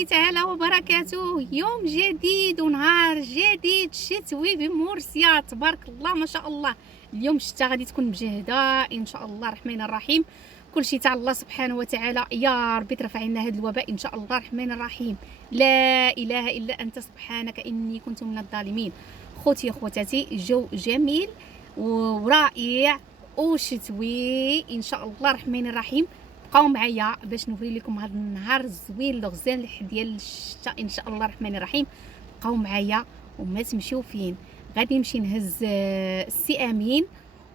الله تعالى وبركاته. يوم جديد ونهار جديد شتوي بمورسيا، تبارك الله ما شاء الله. اليوم الشتاء غادي تكون مجهده ان شاء الله الرحمن الرحيم. كل شيء تاع الله سبحانه وتعالى، يا ربي ترفع عنا هذا الوباء ان شاء الله الرحمن الرحيم. لا اله الا انت سبحانك اني كنت من الظالمين. خوتي خواتاتي، جو جميل ورائع وشتوي ان شاء الله الرحمن الرحيم. بقاو معايا باش نوري لكم هذا النهار الزوين الغزال ديال الشتاء ان شاء الله الرحمن الرحيم. بقاو معايا وما تمشيو فين. غادي نمشي نهز السي امين،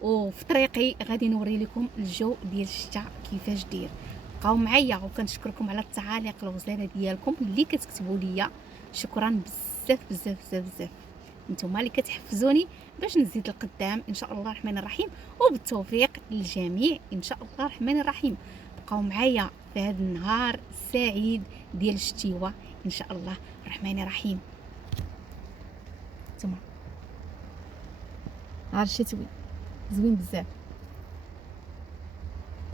وفي طريقي غادي نوري لكم الجو ديال الشتاء كيفاش داير. بقاو معايا وكنشكركم على التعاليق الغزاله ديالكم اللي كتكتبوا ليا. شكرا بزاف بزاف بزاف بزاف، نتوما اللي كتحفزوني باش نزيد القدام ان شاء الله الرحمن الرحيم، وبالتوفيق للجميع ان شاء الله الرحمن الرحيم. بقاو معايا في هذا النهار السعيد ديال الشتيوة ان شاء الله الرحمن الرحيم. نتوما نهار الشتوي زوين بزاف،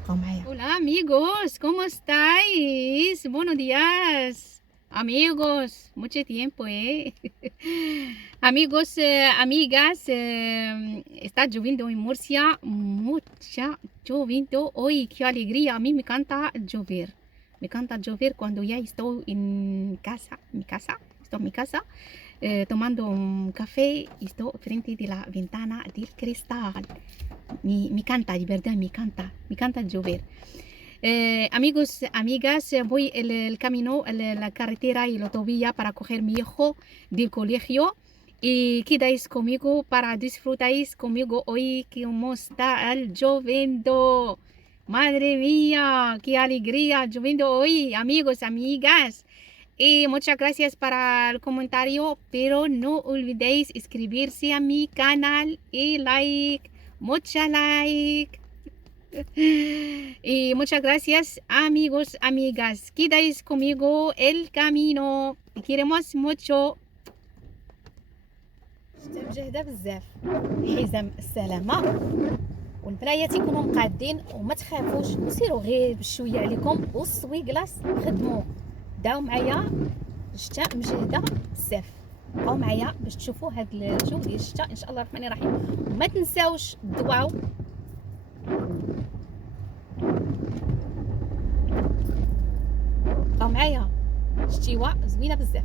بقاو معايا. Hola amigos, ¿cómo estáis? Buenos días amigos, mucho tiempo amigos, amigas, está lloviendo en Murcia, mucha lloviendo hoy, qué alegría. A mí me encanta llover cuando ya estoy en casa, estoy en mi casa tomando un café y estoy frente de la ventana del cristal. Me encanta, de verdad me encanta llover. Amigos, amigas, voy el camino, la carretera y la autovía para coger mi hijo del colegio, y quedáis conmigo para disfrutáis conmigo hoy como está lloviendo. Madre mía, qué alegría lloviendo hoy, amigos, amigas. Y muchas gracias para el comentario, pero no olvidéis suscribirse a mi canal y like, mucha like. Y muchas gracias amigos, amigas, quedáis conmigo el camino, y queremos mucho. شتا مجهده بزاف، حزام السلامه والبنايات يكونوا مقادين وما تخافوش، وسيروا غير بشويه عليكم والسويكلاص خدموا. داو معايا الشتاء مجهده بزاف، بقاو معايا باش تشوفوا هذا الجو ديال الشتاء ان شاء الله الرحمن الرحيم. وما تنساوش تدواو. بقاو معايا الشتيوة زوينه بزاف.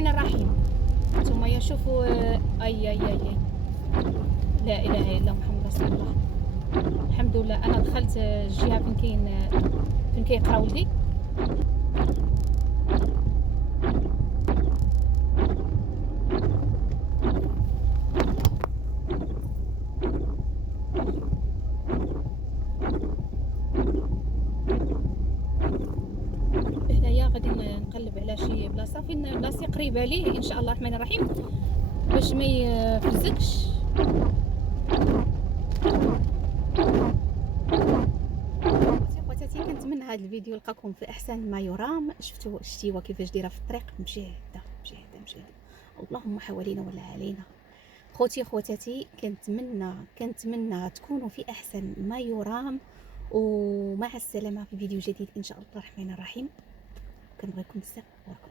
الرحمن الرحيم. نتوما شوفوا اي لا اله الا محمد رسول الله. الحمد لله انا دخلت الجهه فين كيقرا ولدي. هنايا غادي نقلب على شي بلاصه فين بلاصه قريبه ليه ان شاء الله الرحمن الرحيم باش ما يفزكش. خواتاتي كنتمنى هذا الفيديو يلقاكم في احسن ما يرام. شفتوا الشتيوة كيفاش دايره في الطريق مجهده. اللهم حوالينا ولا علينا. خواتاتي كنتمنى تكونوا في احسن ما يرام، ومع السلامه في فيديو جديد ان شاء الله الرحمن الرحيم. كنبغيكم بزاف وراكم